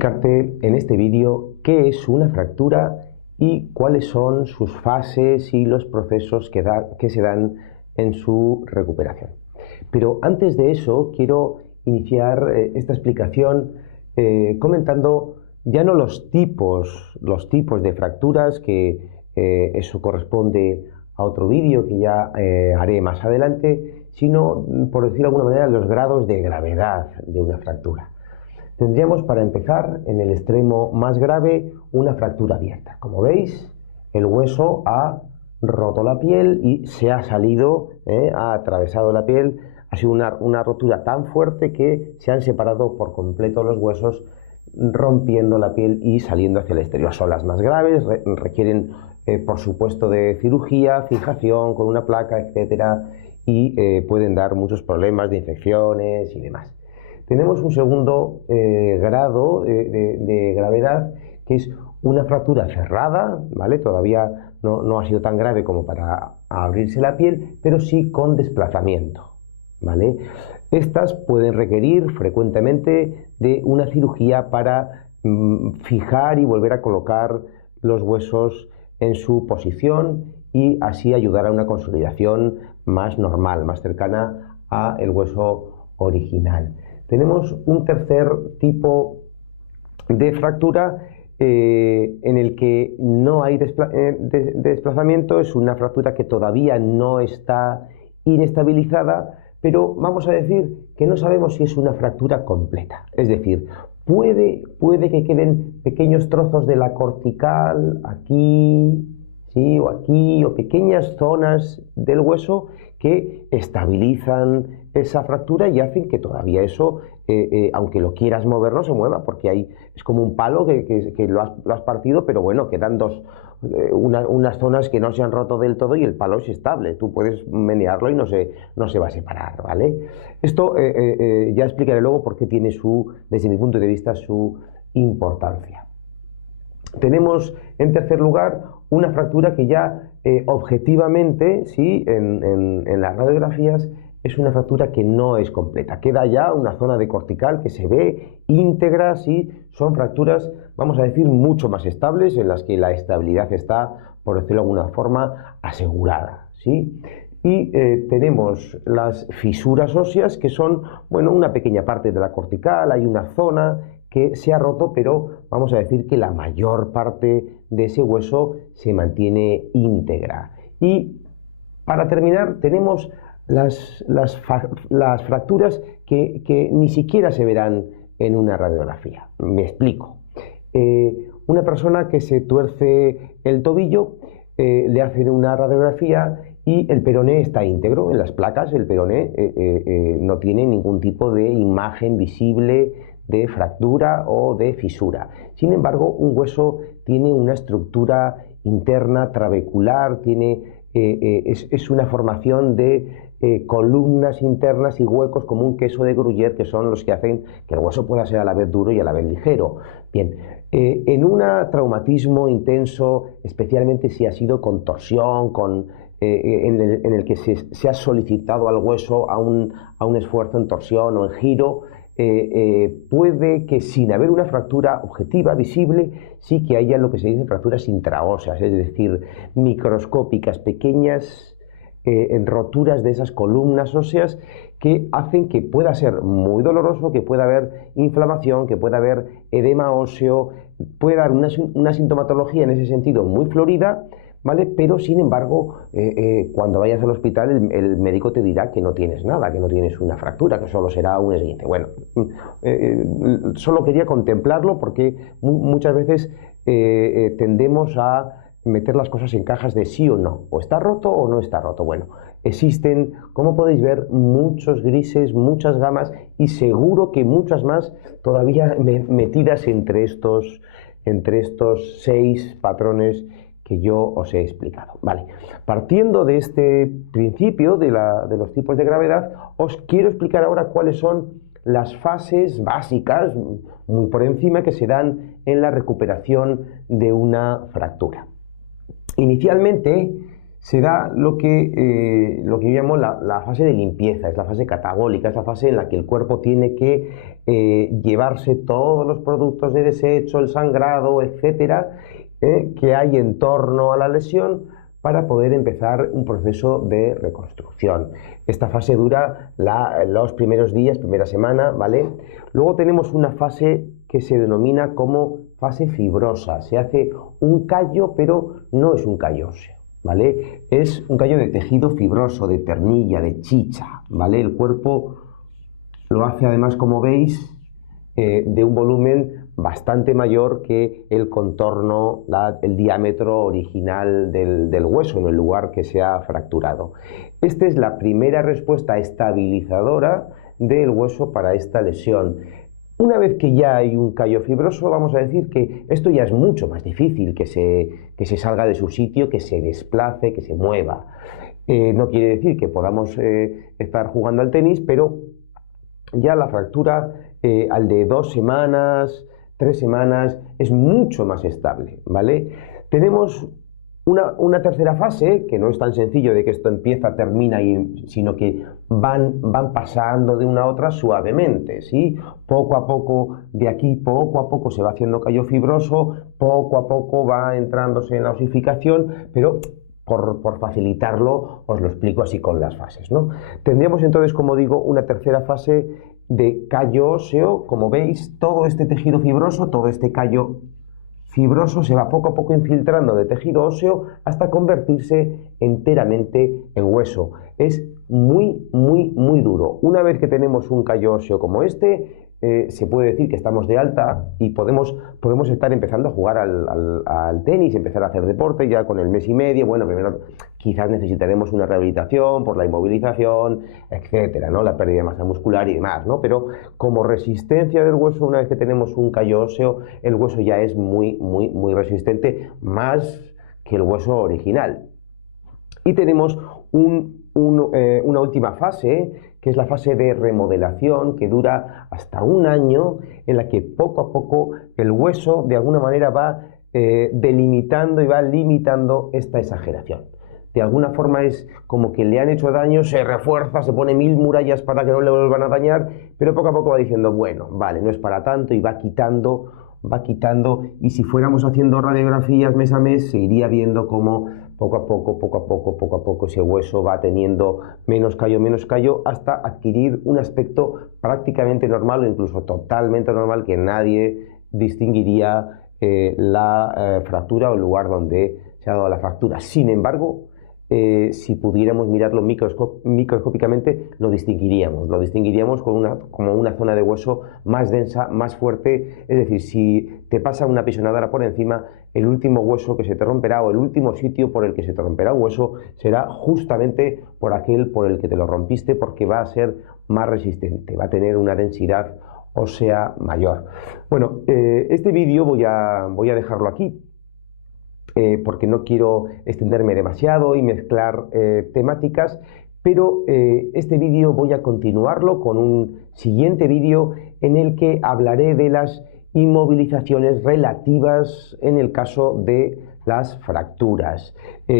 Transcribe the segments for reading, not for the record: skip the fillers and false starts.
explicarte en este vídeo qué es una fractura y cuáles son sus fases y los procesos que se dan en su recuperación. Pero antes de eso quiero iniciar esta explicación comentando ya no los tipos de fracturas, que eso corresponde a otro vídeo que ya haré más adelante, sino, por decirlo de alguna manera, los grados de gravedad de una fractura. Tendríamos, para empezar, en el extremo más grave, una fractura abierta. Como veis, el hueso ha roto la piel y se ha salido, ha atravesado la piel. Ha sido una rotura tan fuerte que se han separado por completo los huesos, rompiendo la piel y saliendo hacia el exterior. Son las más graves, requieren, por supuesto, de cirugía, fijación con una placa, etcétera, y pueden dar muchos problemas de infecciones y demás. Tenemos un segundo grado de gravedad, que es una fractura cerrada, ¿vale? Todavía no ha sido tan grave como para abrirse la piel, pero sí con desplazamiento, ¿vale? Estas pueden requerir frecuentemente de una cirugía para fijar y volver a colocar los huesos en su posición y así ayudar a una consolidación más normal, más cercana al hueso original. Tenemos un tercer tipo de fractura en el que no hay desplazamiento. Es una fractura que todavía no está inestabilizada, pero vamos a decir que no sabemos si es una fractura completa. Es decir, puede que queden pequeños trozos de la cortical aquí, ¿sí? O aquí, o pequeñas zonas del hueso que estabilizan esa fractura y hacen que todavía eso, aunque lo quieras mover, no se mueva, porque es como un palo que lo has partido, pero bueno, quedan unas zonas que no se han roto del todo y el palo es estable. Tú puedes menearlo y no se va a separar, ¿vale? Esto ya explicaré luego por qué tiene desde mi punto de vista, su importancia. Tenemos, en tercer lugar, una fractura que ya objetivamente, ¿sí? en las radiografías, es una fractura que no es completa. Queda ya una zona de cortical que se ve íntegra, ¿sí? Son fracturas, vamos a decir, mucho más estables, en las que la estabilidad está, por decirlo de alguna forma, asegurada, ¿sí? Y tenemos las fisuras óseas, que son, bueno, una pequeña parte de la cortical. Hay una zona que se ha roto, pero vamos a decir que la mayor parte de ese hueso se mantiene íntegra. Y para terminar, tenemos las fracturas que ni siquiera se verán en una radiografía. Me explico. Una persona que se tuerce el tobillo, le hacen una radiografía y el peroné está íntegro. En las placas el peroné no tiene ningún tipo de imagen visible de fractura o de fisura. Sin embargo, un hueso tiene una estructura interna trabecular, es una formación de columnas internas y huecos como un queso de Gruyère, que son los que hacen que el hueso pueda ser a la vez duro y a la vez ligero. Bien, en un traumatismo intenso, especialmente si ha sido con torsión, en el que se ha solicitado al hueso a un esfuerzo en torsión o en giro, puede que, sin haber una fractura objetiva, visible, sí que haya lo que se dice fracturas intraóseas, es decir, microscópicas, pequeñas roturas de esas columnas óseas que hacen que pueda ser muy doloroso, que pueda haber inflamación, que pueda haber edema óseo, puede dar una sintomatología en ese sentido muy florida, ¿vale? Pero, sin embargo, cuando vayas al hospital, el médico te dirá que no tienes nada, que no tienes una fractura, que solo será un esguince. Bueno, solo quería contemplarlo porque muchas veces tendemos a meter las cosas en cajas de sí o no, o está roto o no está roto. Bueno, existen, como podéis ver, muchos grises, muchas gamas y seguro que muchas más todavía metidas entre estos 6 patrones que yo os he explicado. Vale, partiendo de este principio de los tipos de gravedad, os quiero explicar ahora cuáles son las fases básicas, muy por encima, que se dan en la recuperación de una fractura. Inicialmente se da lo que yo llamo la fase de limpieza, es la fase catabólica, es la fase en la que el cuerpo tiene que llevarse todos los productos de desecho, el sangrado, etcétera, que hay en torno a la lesión para poder empezar un proceso de reconstrucción. Esta fase dura los primeros días, primera semana, ¿vale? Luego tenemos una fase que se denomina como fase fibrosa. Se hace un callo, pero no es un callo óseo, ¿vale? Es un callo de tejido fibroso, de ternilla, de chicha, ¿vale? El cuerpo lo hace además, como veis, de un volumen bastante mayor que el contorno, el diámetro original del hueso en el lugar que se ha fracturado. Esta es la primera respuesta estabilizadora del hueso para esta lesión. Una vez que ya hay un callo fibroso, vamos a decir que esto ya es mucho más difícil que se salga de su sitio, que se desplace, que se mueva. No quiere decir que podamos estar jugando al tenis, pero ya la fractura al de 2 semanas, 3 semanas, es mucho más estable, ¿vale? Tenemos una tercera fase, que no es tan sencillo de que esto empieza, termina, sino que van pasando de una a otra suavemente, ¿sí? Poco a poco, de aquí, poco a poco se va haciendo callo fibroso, poco a poco va entrándose en la osificación, pero por facilitarlo os lo explico así con las fases, ¿no? Tendríamos entonces, como digo, una tercera fase de callo óseo. Como veis, todo este tejido fibroso, todo este callo fibroso se va poco a poco infiltrando de tejido óseo hasta convertirse enteramente en hueso. Es muy, muy, muy duro. Una vez que tenemos un callo óseo como este, se puede decir que estamos de alta y podemos estar empezando a jugar al tenis, empezar a hacer deporte ya con el mes y medio. Bueno, primero quizás necesitaremos una rehabilitación por la inmovilización, etcétera, ¿no? La pérdida de masa muscular y demás, ¿no? Pero como resistencia del hueso, una vez que tenemos un callo óseo, el hueso ya es muy, muy, muy resistente, más que el hueso original. Y tenemos una última fase, que es la fase de remodelación, que dura hasta un año, en la que poco a poco el hueso de alguna manera va delimitando y va limitando esta exageración. De alguna forma es como que le han hecho daño, se refuerza, se pone 1000 murallas para que no le vuelvan a dañar, pero poco a poco va diciendo, bueno, vale, no es para tanto, y va quitando, y si fuéramos haciendo radiografías mes a mes, se iría viendo cómo poco a poco ese hueso va teniendo menos callo, hasta adquirir un aspecto prácticamente normal o incluso totalmente normal, que nadie distinguiría la fractura o el lugar donde se ha dado la fractura. Sin embargo, si pudiéramos mirarlo microscópicamente, lo distinguiríamos como una zona de hueso más densa, más fuerte. Es decir, si te pasa una pisonadora por encima, el último hueso que se te romperá, o el último sitio por el que se te romperá un hueso, será justamente por aquel por el que te lo rompiste, porque va a ser más resistente, va a tener una densidad ósea mayor. Bueno, este vídeo voy a dejarlo aquí, porque no quiero extenderme demasiado y mezclar temáticas, pero este vídeo voy a continuarlo con un siguiente vídeo en el que hablaré de las inmovilizaciones relativas en el caso de las fracturas.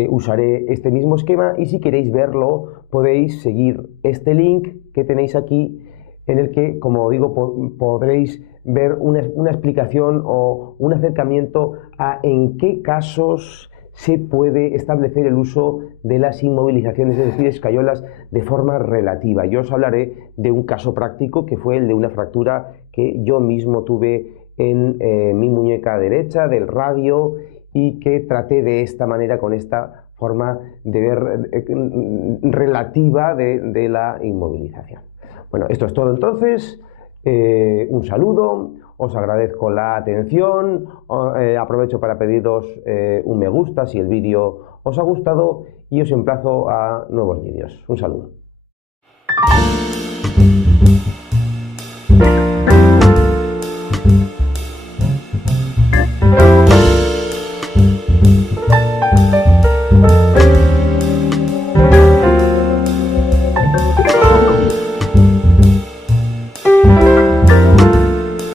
Usaré este mismo esquema, y si queréis verlo podéis seguir este link que tenéis aquí, en el que, como digo, podréis ver una explicación o un acercamiento a en qué casos se puede establecer el uso de las inmovilizaciones, es decir, escayolas, de forma relativa. Yo os hablaré de un caso práctico, que fue el de una fractura que yo mismo tuve en mi muñeca derecha del radio, y que traté de esta manera, con esta forma de ver relativa de la inmovilización. Bueno, esto es todo entonces. Un saludo, os agradezco la atención, aprovecho para pediros un me gusta si el vídeo os ha gustado, y os emplazo a nuevos vídeos. Un saludo.